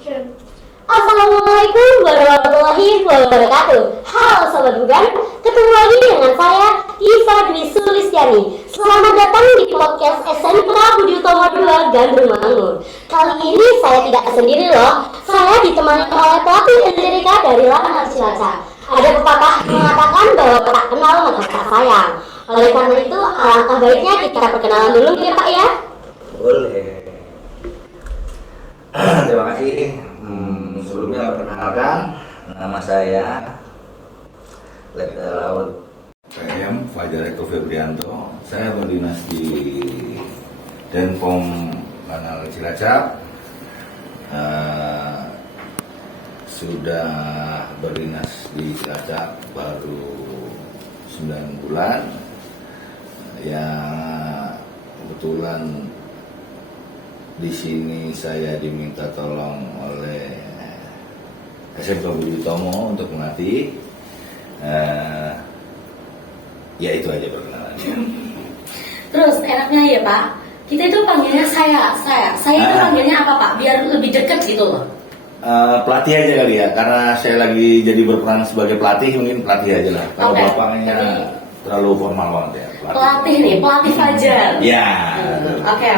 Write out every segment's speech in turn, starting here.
Assalamualaikum warahmatullahi wabarakatuh. Halo Sobat Bugan, ketemu lagi dengan saya Iva Dwi Sulistiani. Selamat datang di podcast SMK Budi Utomo 2 Gandrumangun. Kali ini saya tidak sendiri loh. Saya ditemani oleh pelatih LDDK dari Lapangan Cilacap. Ada pepatah mengatakan bahwa tak kenal maka tak sayang. Oleh karena itu, alangkah baiknya kita perkenalan dulu ya Pak ya. Boleh. Terima kasih. Sebelumnya perkenalkan, nama saya Letnan Laut PM Fajar Eko Febrianto. Saya berdinas di Denpom Kanal Cilacap. Sudah berdinas di Cilacap baru 9 bulan. Ya, kebetulan di sini saya diminta tolong oleh SMK Budi Utomo untuk melatih. Ya itu aja perkenalannya. Terus enaknya ya Pak, kita itu panggilnya saya itu panggilnya apa Pak? Biar lebih dekat gitu loh. Pelatih aja kali ya, karena saya lagi jadi berperan sebagai pelatih, mungkin pelatih aja lah. Kalau Oke. bapaknya terlalu formal banget ya. Pelatih Fajar. Ya. Oke.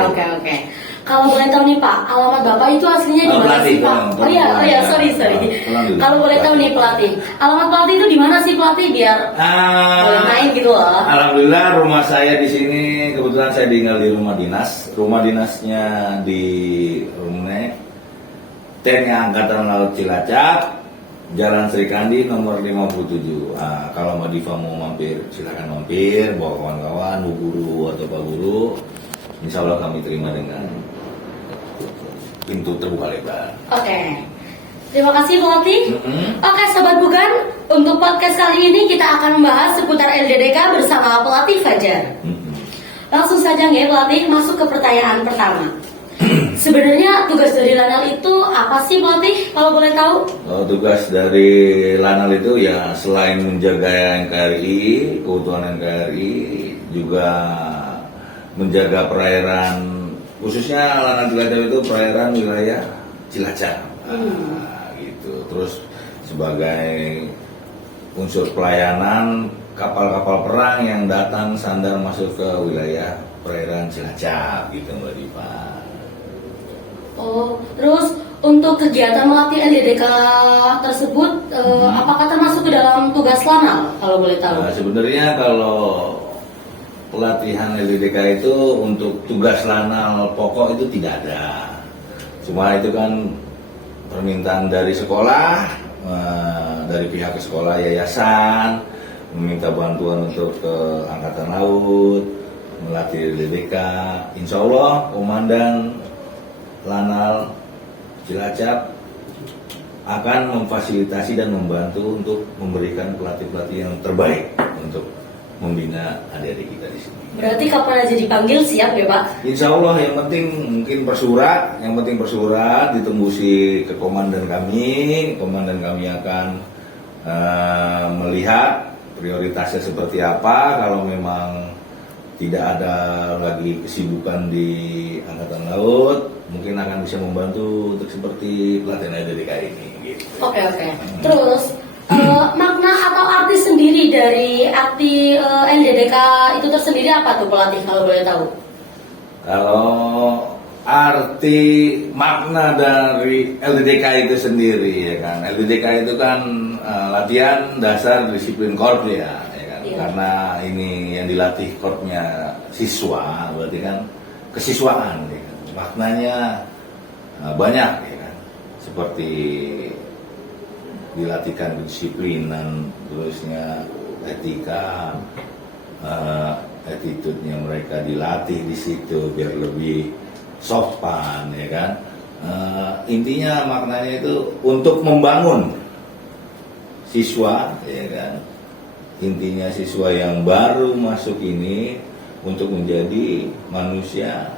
Kalau boleh tahu nih Pak, alamat Bapak itu aslinya di mana sih Pak? Oh iya, sorry. Kalau boleh tahu nih pelatih, alamat pelatih itu di mana sih pelatih biar boleh main gitu loh. Alhamdulillah rumah saya di sini, kebetulan saya tinggal di rumah dinas. Rumah dinasnya di Rumne, TNI Angkatan Laut Cilacap, Jalan Sri Kandi nomor 57. Kalau Mbak Diva mau mampir, silakan mampir, bawa kawan-kawan, Bu Guru atau Pak Guru. Insya Allah kami terima dengan pintu terbuka lebar. Oke. Terima kasih pelatih. Oke Sobat Bugan, untuk podcast kali ini kita akan membahas seputar LDDK bersama pelatih Fajar. Langsung saja nih pelatih, masuk ke pertanyaan pertama. Sebenarnya tugas dari Lanal itu apa sih pelatih? Kalau boleh tahu? Tugas dari Lanal itu ya selain menjaga NKRI, keutuhan NKRI, juga menjaga perairan, khususnya Lanal Cilacap itu perairan wilayah Cilacap. Gitu. Terus sebagai unsur pelayanan kapal-kapal perang yang datang sandar masuk ke wilayah perairan Cilacap gitu Mbak Diva. Oh, terus untuk kegiatan melatih LDDK tersebut, apakah termasuk ke dalam tugas Lanal? Kalau boleh tahu? Sebenarnya kalau pelatihan LDDK itu untuk tugas Lanal pokok itu tidak ada. Cuma itu kan permintaan dari sekolah, dari pihak sekolah yayasan meminta bantuan untuk ke Angkatan Laut melatih LDDK. Insya Allah Komandan Lanal Cilacap akan memfasilitasi dan membantu untuk memberikan pelatih-pelatih yang terbaik untuk membina adik-adik kita di sini. Berarti kapan aja dipanggil siap ya Pak? Insya Allah yang penting mungkin bersurat, ditembusi ke komandan kami akan melihat prioritasnya seperti apa. Kalau memang tidak ada lagi kesibukan di Angkatan Laut, mungkin akan bisa membantu untuk seperti pelatihan LDDK ini. Gitu. Oke. Terus makna atau arti sendiri dari arti LDDK itu tersendiri apa tuh pelatih kalau boleh tahu? Kalau arti makna dari LDDK itu sendiri ya kan, LDDK itu kan latihan dasar disiplin korps ya kan? Iya. Karena ini yang dilatih korpsnya siswa, berarti kan kesiswaan ya kan? Maknanya banyak ya kan, seperti dilatihkan kedisiplinan, terusnya etika, attitude-nya mereka dilatih di situ biar lebih sopan ya kan. Intinya maknanya itu untuk membangun siswa ya kan. Intinya siswa yang baru masuk ini untuk menjadi manusia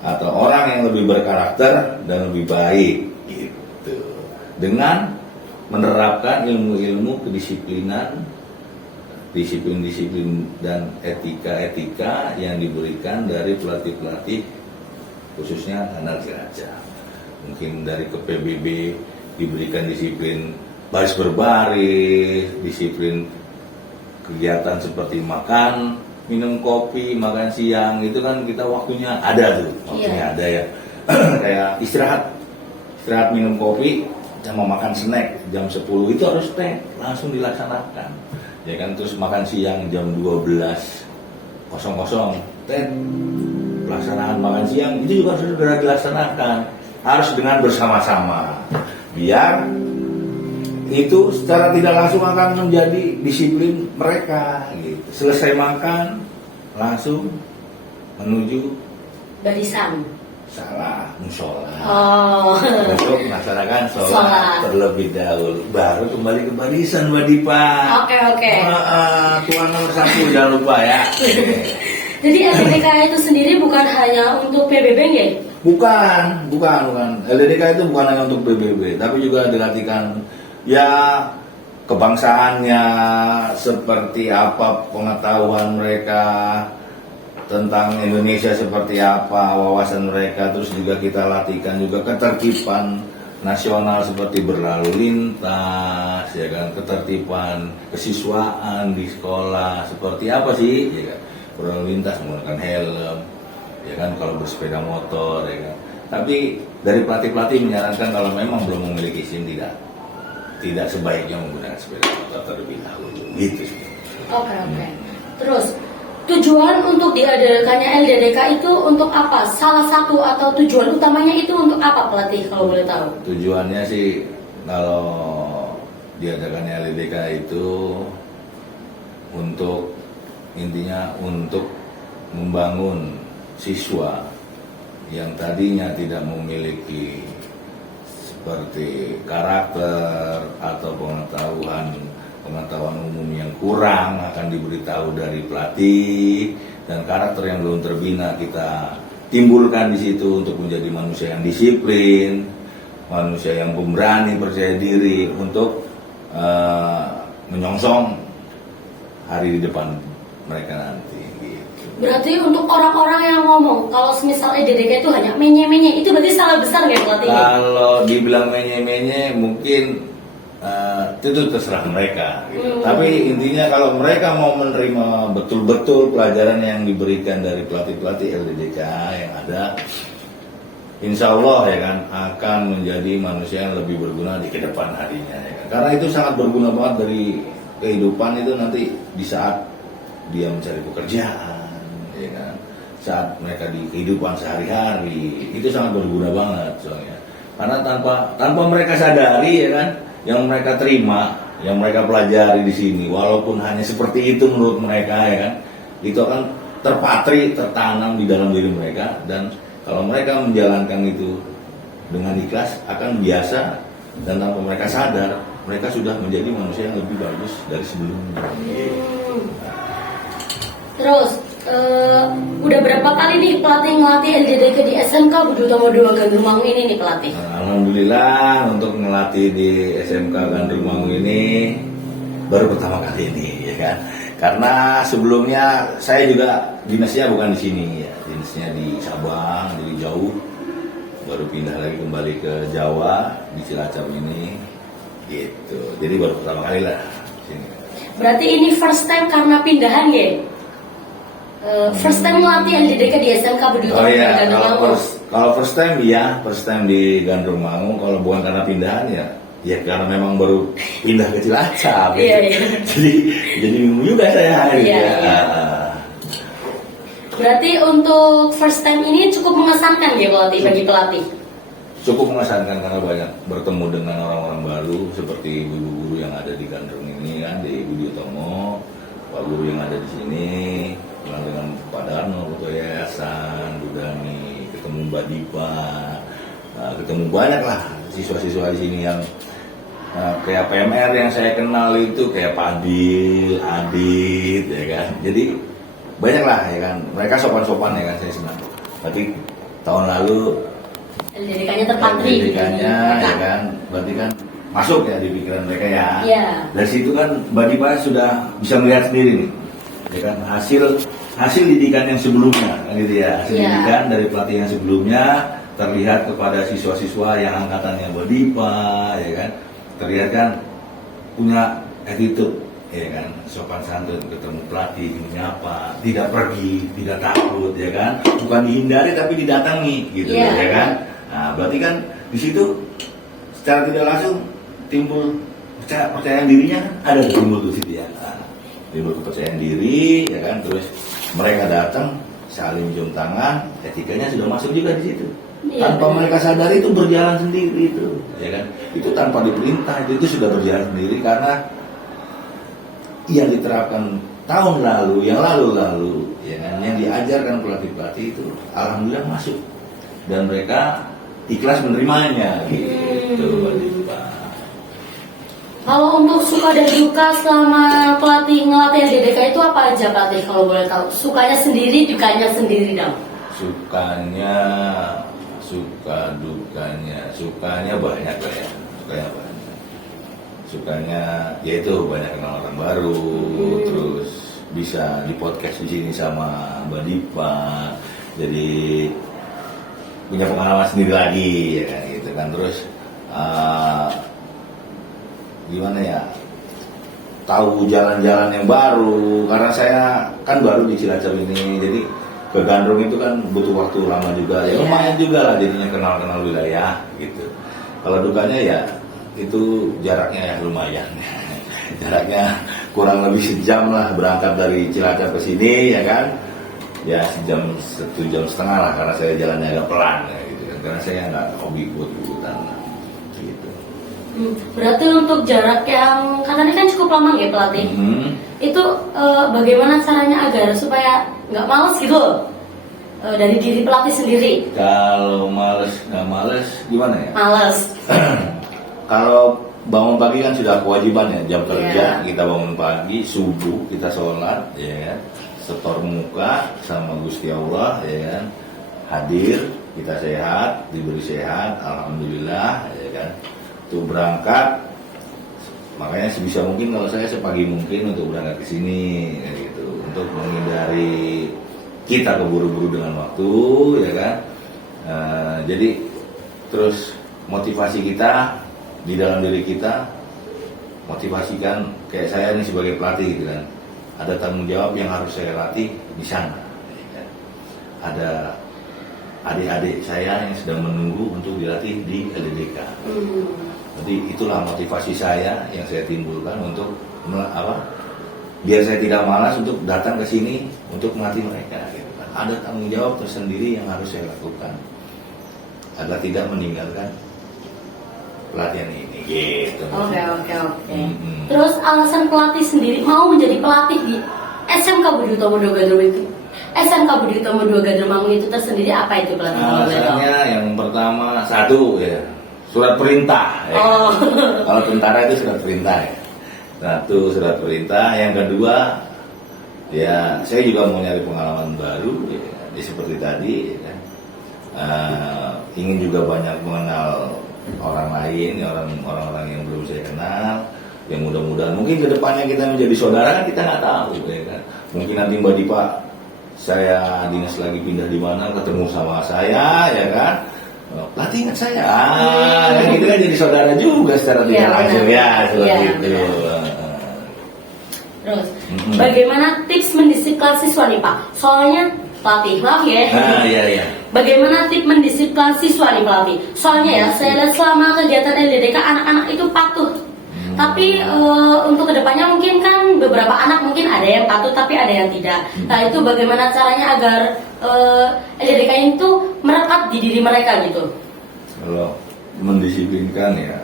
atau orang yang lebih berkarakter dan lebih baik gitu. Dengan menerapkan ilmu-ilmu kedisiplinan, disiplin-disiplin dan etika-etika yang diberikan dari pelatih-pelatih khususnya Lanal Cilacap. mungkin dari ke PBB diberikan disiplin baris berbaris, disiplin kegiatan seperti makan, minum kopi, makan siang, itu kan kita waktunya ada tuh, waktunya ada ya. Kayak istirahat minum kopi, sama makan snack jam 10 itu harus langsung dilaksanakan. Ya kan, terus makan siang jam 12.00 pelaksanaan makan siang itu juga harus segera dilaksanakan, harus dengan bersama-sama, biar itu secara tidak langsung akan menjadi disiplin mereka gitu. Selesai makan langsung menuju barisan. Salah, musola. Oh. Untuk melaksanakan sholat terlebih dahulu, baru kembali ke barisan, Mbak Dipa. Oke. Tuan nomor 1 jangan lupa ya. Jadi LDDK itu sendiri bukan hanya untuk PBB ya? Bukan. LDDK itu bukan hanya untuk PBB, tapi juga dilatihkan ya kebangsaannya, seperti apa pengetahuan mereka tentang Indonesia, seperti apa wawasan mereka. Terus juga kita latihkan juga ketertiban nasional seperti berlalu lintas, ya kan, ketertiban kesiswaan di sekolah seperti apa sih, ya kan, berlalu lintas menggunakan helm, ya kan, kalau bersepeda motor, ya kan. Tapi dari pelatih menyarankan kalau memang belum memiliki SIM tidak sebaiknya menggunakan sepeda motor terlebih dahulu, gitu sih. Oke. Terus tujuan untuk diadakannya LDDK itu untuk apa? Salah satu atau tujuan utamanya itu untuk apa, pelatih, kalau boleh tahu? Tujuannya sih kalau diadakannya LDDK itu intinya untuk membangun siswa yang tadinya tidak memiliki seperti karakter atau pengetahuan umum yang kurang akan diberitahu dari pelatih, dan karakter yang belum terbina kita timbulkan di situ untuk menjadi manusia yang disiplin, manusia yang pemberani, percaya diri untuk menyongsong hari di depan mereka nanti. Gitu. Berarti untuk orang-orang yang ngomong kalau misalnya LDDK itu hanya menye-menye, itu berarti salah besar nggak pelatih? Kalau dibilang menye-menye mungkin itu terserah mereka gitu. Tapi intinya kalau mereka mau menerima betul-betul pelajaran yang diberikan dari pelatih-pelatih LDDK yang ada, insya Allah ya kan, akan menjadi manusia yang lebih berguna di kedepan harinya, ya kan? Karena itu sangat berguna banget dari kehidupan itu nanti di saat dia mencari pekerjaan, ya kan, saat mereka di kehidupan sehari-hari itu sangat berguna banget soalnya. Karena tanpa mereka sadari, ya kan, yang mereka terima, yang mereka pelajari di sini, walaupun hanya seperti itu menurut mereka, ya kan, itu akan tertanam di dalam diri mereka, dan kalau mereka menjalankan itu dengan ikhlas akan biasa, dan tanpa mereka sadar mereka sudah menjadi manusia yang lebih bagus dari sebelumnya. Terus udah berapa kali nih pelatih ngelatih LDDK di SMK Budi Utomo 2 Gandrumangu ini nih, pelatih? Alhamdulillah untuk ngelatih di SMK Gandrumangu ini baru pertama kali ini, ya kan. Karena sebelumnya saya juga dinasnya bukan di sini, ya, dinasnya di Sabang, jadi jauh. Baru pindah lagi kembali ke Jawa di Cilacap ini, gitu. Jadi baru pertama kali lah sini. Berarti ini first time karena pindahan ya? First time melatih LDDK di SMK Budi Utomo Gandrumangu. Kalau first time ya, first time di Gandrumangu. Kalau bukan karena pindahan ya karena memang baru pindah ke Cilacap. Iya. Jadi bingung juga saya. Iya. Berarti untuk first time ini cukup mengesankan ya pelatih, bagi pelatih? Cukup mengesankan karena banyak bertemu dengan orang-orang baru seperti guru-guru yang ada di Gandrung ini kan, di Budi Utomo, Pak Guru yang ada di sini, dengan Pak Darno, Ketua Yayasan, Bu Dani, ketemu Mbak Dipa, ketemu banyak lah siswa-siswa di sini yang kayak PMR yang saya kenal itu kayak Pak Adit, ya kan. Jadi banyak lah, ya kan. Mereka sopan-sopan, ya kan, saya senang. Tapi tahun lalu LDDK-nya terpatri. LDDK-nya, ya kan, berarti kan masuk ya di pikiran mereka ya. Iya. Dari situ kan Mbak Dipa sudah bisa melihat sendiri nih, ya kan, hasil didikan yang sebelumnya, kan gitu ya. Hasil didikan dari pelatih yang sebelumnya terlihat kepada siswa-siswa yang angkatannya berdipa, ya kan, terlihat kan punya attitude, ya kan, sopan santun, ketemu pelatih menyapa, tidak pergi, tidak takut, ya kan, bukan dihindari tapi didatangi, gitu, ya kan. Nah, berarti kan di situ secara tidak langsung timbul percayaan dirinya kan ada timbul di situ ya. Nah, timbul kepercayaan diri, ya kan, terus mereka datang saling cium tangan, etikanya sudah masuk juga di situ. Tanpa mereka sadari itu berjalan sendiri itu, ya kan? Itu tanpa diperintah, itu sudah berjalan sendiri karena yang diterapkan tahun lalu, yang lalu-lalu, ya kan? Yang diajarkan pelatih-pelatih itu, alhamdulillah masuk dan mereka ikhlas menerimanya, gitu. Kalau untuk suka dan duka selama pelatih ngelatih LDDK itu apa aja pelatih kalau boleh tahu? Sukanya sendiri, dukanya sendiri dong. Sukanya banyak lah ya, sukanya yaitu banyak kenal orang baru, terus bisa di podcast di sini sama Mbak Dipa, jadi punya pengalaman sendiri lagi, ya kan, gitu kan, terus gimana ya, tahu jalan-jalan yang baru karena saya kan baru di Cilacap ini, jadi ke Gandrung itu kan butuh waktu lama juga, ya lumayan juga lah jadinya kenal-kenal wilayah gitu. Kalau dukanya ya itu jaraknya ya lumayan, jaraknya kurang lebih sejam lah berangkat dari Cilacap ke sini, ya kan, ya 1,5 jam lah karena saya jalannya agak pelan, ya, gitu kan, karena saya nggak hobi buat-buatan gitu. Berarti untuk jarak yang katanya kan cukup lama ya pelatih, itu bagaimana caranya agar supaya nggak males gitu loh, dari diri pelatih sendiri? Kalau nggak males gimana ya? Males. Kalau bangun pagi kan sudah kewajiban ya, jam kerja, kita bangun pagi, subuh kita sholat, ya kan, setor muka sama Gusti Allah, ya kan, hadir, kita sehat, diberi sehat, alhamdulillah, ya kan, tuh berangkat. Makanya sebisa mungkin kalau saya sepagi mungkin untuk berangkat ke sini, ya gitu, untuk menghindari kita keburu-buru dengan waktu, ya kan. Jadi terus motivasi kita di dalam diri kita, motivasikan kayak saya ini sebagai pelatih gitu kan, ada tanggung jawab yang harus saya latih di sana, ya kan? Ada adik-adik saya yang sedang menunggu untuk dilatih di LDDK. Jadi itulah motivasi saya yang saya timbulkan untuk biar saya tidak malas untuk datang ke sini untuk melatih mereka, gitu kan. Ada tanggung jawab tersendiri yang harus saya lakukan agar tidak meninggalkan pelatihan ini, gitu. Oke. Terus alasan pelatih sendiri mau menjadi pelatih di SMK Budi Utomo II Gandrung itu, SMK Budi Utomo II Gandrung itu tersendiri apa itu pelatih? Alasannya yang pertama, satu ya, surat perintah. Ya. Kalau tentara itu surat perintah ya. Satu, surat perintah. Yang kedua, ya saya juga mau nyari pengalaman baru ya, seperti tadi ya kan. Ingin juga banyak mengenal orang lain, orang-orang yang belum saya kenal, yang mudah-mudahan mungkin kedepannya kita menjadi saudara kan kita nggak tahu, ya kan. Mungkin nanti Mbak Dipa, saya dinas lagi pindah di mana, ketemu sama saya, ya kan. Pelatih ingat saya, yang gitu kan jadi saudara juga secara tidak langsung, ya seperti itu. Terus, bagaimana tips mendisiplin siswa nih Pak? Soalnya pelatih, maaf ya. Iya. Bagaimana tips mendisiplin siswa nih pelatih? Soalnya ya, saya lihat selama kegiatan LDDK anak-anak itu patuh. Tapi untuk kedepannya mungkin kan beberapa anak mungkin ada yang patuh tapi ada yang tidak. Nah itu bagaimana caranya agar LDDK itu merekat di diri mereka gitu? Kalau mendisiplinkan ya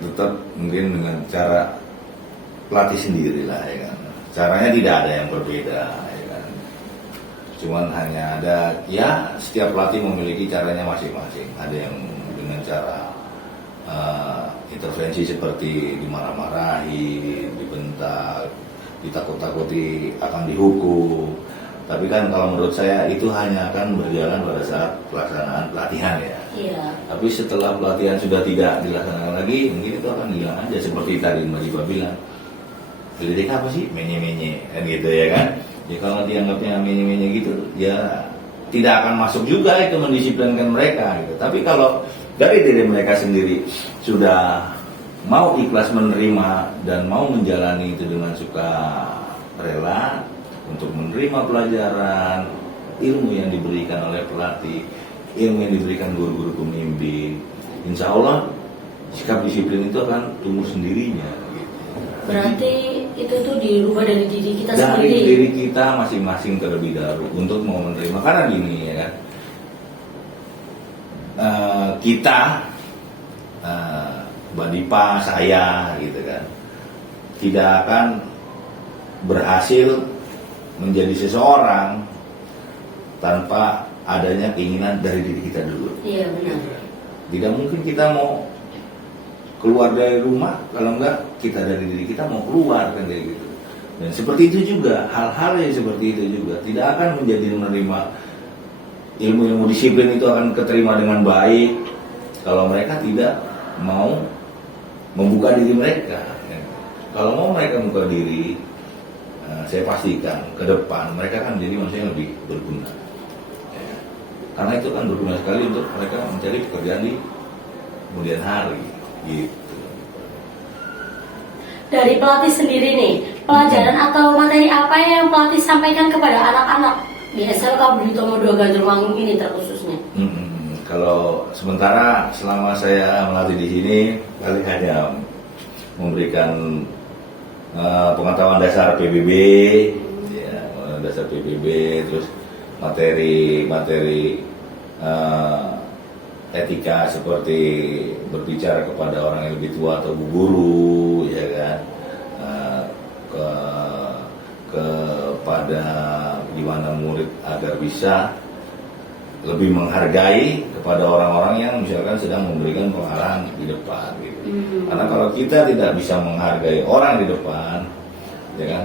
tetap mungkin dengan cara pelatih sendiri lah, ya kan. Caranya tidak ada yang berbeda, ya kan. Cuman hanya ada, ya setiap pelatih memiliki caranya masing-masing. Ada yang dengan cara intervensi seperti dimarah-marahi, dibentak, ditakut-takuti akan dihukum. Tapi kan kalau menurut saya itu hanya akan berjalan pada saat pelaksanaan pelatihan ya. Iya. Tapi setelah pelatihan sudah tidak dilaksanakan lagi, mungkin itu akan hilang aja seperti tadi Mbak Dipa bilang. LDDK apa sih? Menye-menye kan gitu ya kan. Ya kalau dianggapnya menye-menye gitu, ya tidak akan masuk juga itu mendisiplinkan mereka gitu. Tapi kalau dari diri mereka sendiri sudah mau ikhlas menerima dan mau menjalani itu dengan suka rela untuk menerima pelajaran, ilmu yang diberikan oleh pelatih, ilmu yang diberikan guru-guru pembimbing, insya Allah sikap disiplin itu akan tumbuh sendirinya. Berarti itu tuh dirubah dari diri kita Dari sendiri. diri kita masing-masing terlebih dahulu untuk mau menerima. Karena gini ya kan, kita, Mbak Dipa, saya gitu kan, tidak akan berhasil menjadi seseorang tanpa adanya keinginan dari diri kita dulu. Iya benar. Tidak mungkin kita mau keluar dari rumah kalau enggak kita dari diri kita mau keluar kan kayak gitu. Dan seperti itu juga, hal-hal yang seperti itu juga tidak akan menjadi menerima ilmu-ilmu disiplin itu akan keterima dengan baik kalau mereka tidak mau membuka diri mereka. Kalau mau mereka membuka diri, saya pastikan ke depan mereka akan menjadi manusia yang lebih berguna. Karena itu kan berguna sekali untuk mereka mencari pekerjaan di kemudian hari gitu. Dari pelatih sendiri nih, pelajaran atau materi apa yang pelatih sampaikan kepada anak-anak di SMK Budi Utomo 2 Gandrumangung ini terkhususnya? Kalau sementara selama saya melatih di sini, kali hanya memberikan pengetahuan dasar PBB, ya, dasar PBB, terus materi etika seperti berbicara kepada orang yang lebih tua atau bu guru, ya kan, kepada gimana murid agar bisa lebih menghargai kepada orang-orang yang misalkan sedang memberikan pengarahan di depan gitu. Karena kalau kita tidak bisa menghargai orang di depan, ya kan,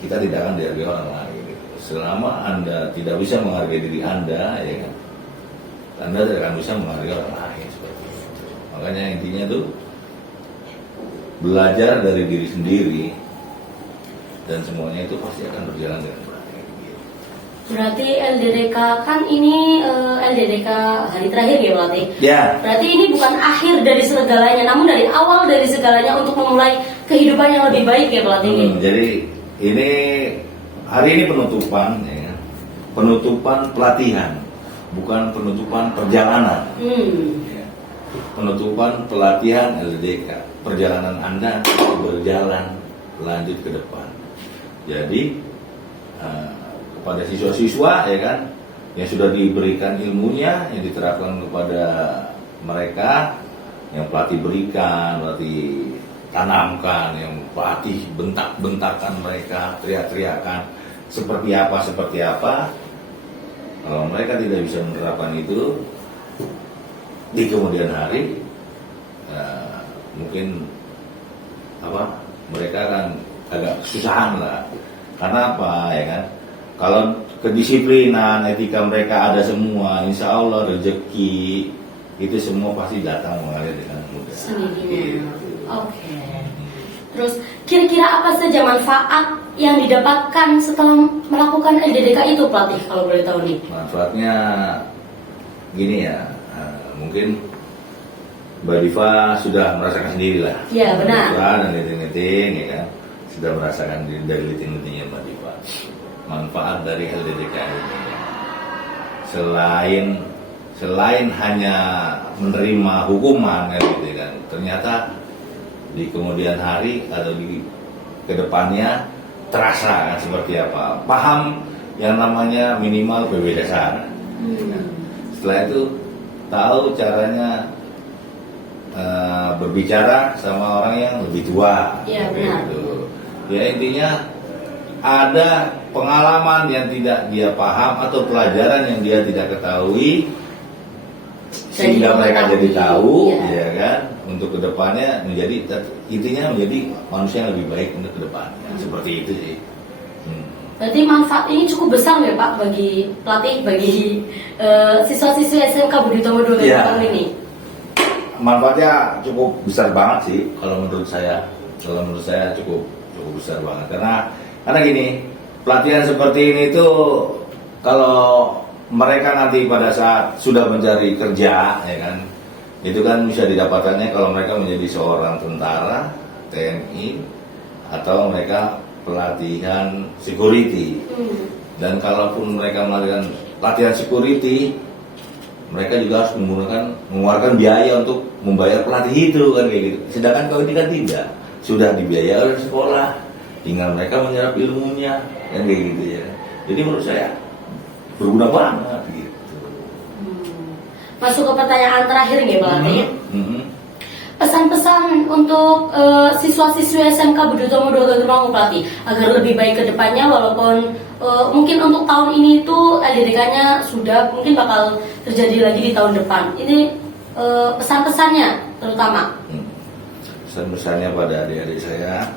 kita tidak akan dihargai orang lain gitu. Selama Anda tidak bisa menghargai diri Anda, ya kan, Anda tidak akan bisa menghargai orang lain seperti itu. Makanya intinya tuh belajar dari diri sendiri dan semuanya itu pasti akan berjalan dengan baik. Berarti LDDK kan ini LDDK hari terakhir ya pelatih? Ya. Berarti ini bukan akhir dari segalanya, namun dari awal dari segalanya untuk memulai kehidupan yang lebih baik ya pelatih? Jadi ini hari ini penutupan, ya, penutupan pelatihan, bukan penutupan perjalanan. Ya. Penutupan pelatihan LDDK, perjalanan Anda berjalan lanjut ke depan. Jadi kepada siswa-siswa, ya kan, yang sudah diberikan ilmunya, yang diterapkan kepada mereka, yang pelatih berikan, pelatih tanamkan, yang pelatih bentak-bentakan mereka, teriak-teriakan seperti apa. Kalau mereka tidak bisa menerapkan itu di kemudian hari, mungkin mereka akan agak kesusahan lah. Karena apa, ya kan? Kalau kedisiplinan, etika mereka ada semua, insya Allah rezeki itu semua pasti datang mengalir dengan mudah. Sendirinya. Oke. Terus kira-kira apa saja manfaat yang didapatkan setelah melakukan LDDK itu pelatih kalau boleh tahu nih? Manfaatnya gini ya, mungkin Mbak Diva sudah merasakan sendiri lah. Iya benar. Mbak Diva dan liting-liting, ya kan, sudah merasakan dari liting-litingnya Mbak Diva. Manfaat dari LDDK ini selain hanya menerima hukuman gitu kan, ternyata di kemudian hari atau di kedepannya terasa kan seperti apa, paham yang namanya minimal PB dasar. Setelah itu tahu caranya berbicara sama orang yang lebih tua. Iya benar. Gitu. Ya intinya ada pengalaman yang tidak dia paham atau pelajaran yang dia tidak ketahui sehingga mereka jadi tahu, ya kan, untuk kedepannya intinya menjadi manusia yang lebih baik untuk kedepannya. Seperti itu sih. Berarti manfaat ini cukup besar ya Pak bagi pelatih, bagi siswa-siswi SMK Budi Utomo 2 Gandrumangung ini? Manfaatnya cukup besar banget sih kalau menurut saya. Kalau menurut saya cukup besar banget karena gini, pelatihan seperti ini tuh kalau mereka nanti pada saat sudah mencari kerja, ya kan, itu kan bisa didapatkannya kalau mereka menjadi seorang tentara, TNI, atau mereka pelatihan security. Dan kalaupun mereka melakukan latihan security, mereka juga harus mengeluarkan biaya untuk membayar pelatih itu kan kayak gitu. Sedangkan kalau ini kan tidak, sudah dibiayai oleh sekolah, tinggal mereka menyerap ilmunya kan kayak gitu ya. Jadi menurut saya berguna banget gitu. Masuk ke pertanyaan terakhir nih pelatih. Pesan-pesan untuk siswa-siswi SMK Budi Utomo 2 Gandrumangu pelatih agar lebih baik ke depannya, walaupun mungkin untuk tahun ini itu LDDK-nya sudah mungkin bakal terjadi lagi di tahun depan. Ini pesan-pesannya terutama. Pesan-pesannya pada adik-adik saya,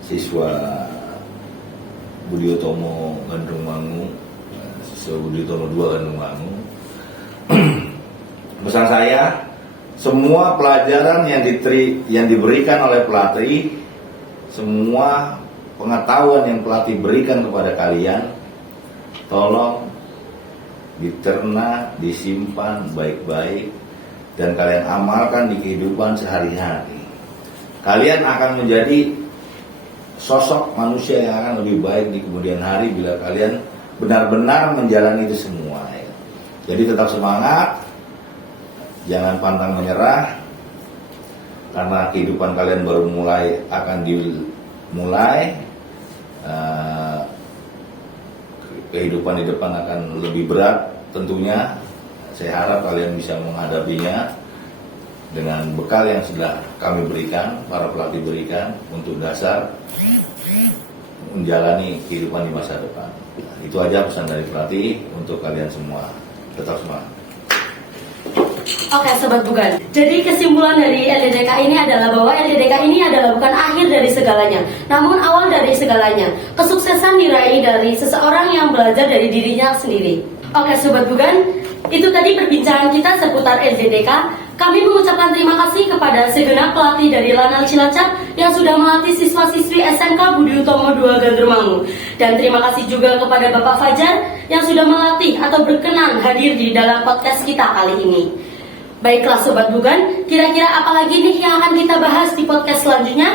siswa Budi Utomo Gandrumangu, siswa Budi Utomo 2 Gandrumangu. Pesan saya, semua pelajaran yang diberikan oleh pelatih, semua pengetahuan yang pelatih berikan kepada kalian, tolong dicerna, disimpan baik-baik, dan kalian amalkan di kehidupan sehari-hari. Kalian akan menjadi sosok manusia yang akan lebih baik di kemudian hari bila kalian benar-benar menjalani itu semua. Jadi tetap semangat, jangan pantang menyerah, karena kehidupan kalian baru akan dimulai. Kehidupan di depan akan lebih berat tentunya. Saya harap kalian bisa menghadapinya dengan bekal yang sudah kami berikan, para pelatih berikan, untuk dasar menjalani kehidupan di masa depan. Itu aja pesan dari pelatih untuk kalian semua. Tetap semangat. Oke Sobat Bugan, jadi kesimpulan dari LDDK ini adalah bahwa LDDK ini adalah bukan akhir dari segalanya, namun awal dari segalanya. Kesuksesan diraih dari seseorang yang belajar dari dirinya sendiri. Oke Sobat Bugan, itu tadi perbincangan kita seputar LDDK. Kami mengucapkan terima kasih kepada segenap pelatih dari Lanal Cilacap yang sudah melatih siswa-siswi SMK Budi Utomo 2 Gandrumangu. Dan terima kasih juga kepada Bapak Fajar yang sudah melatih atau berkenan hadir di dalam podcast kita kali ini. Baiklah Sobat Bugan, kira-kira apa lagi nih yang akan kita bahas di podcast selanjutnya?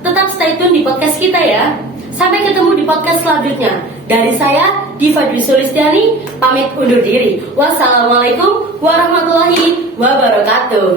Tetap stay tune di podcast kita ya. Sampai ketemu di podcast selanjutnya. Dari saya, Diva Dwi Sulistiani, pamit undur diri. Wassalamualaikum warahmatullahi wabarakatuh.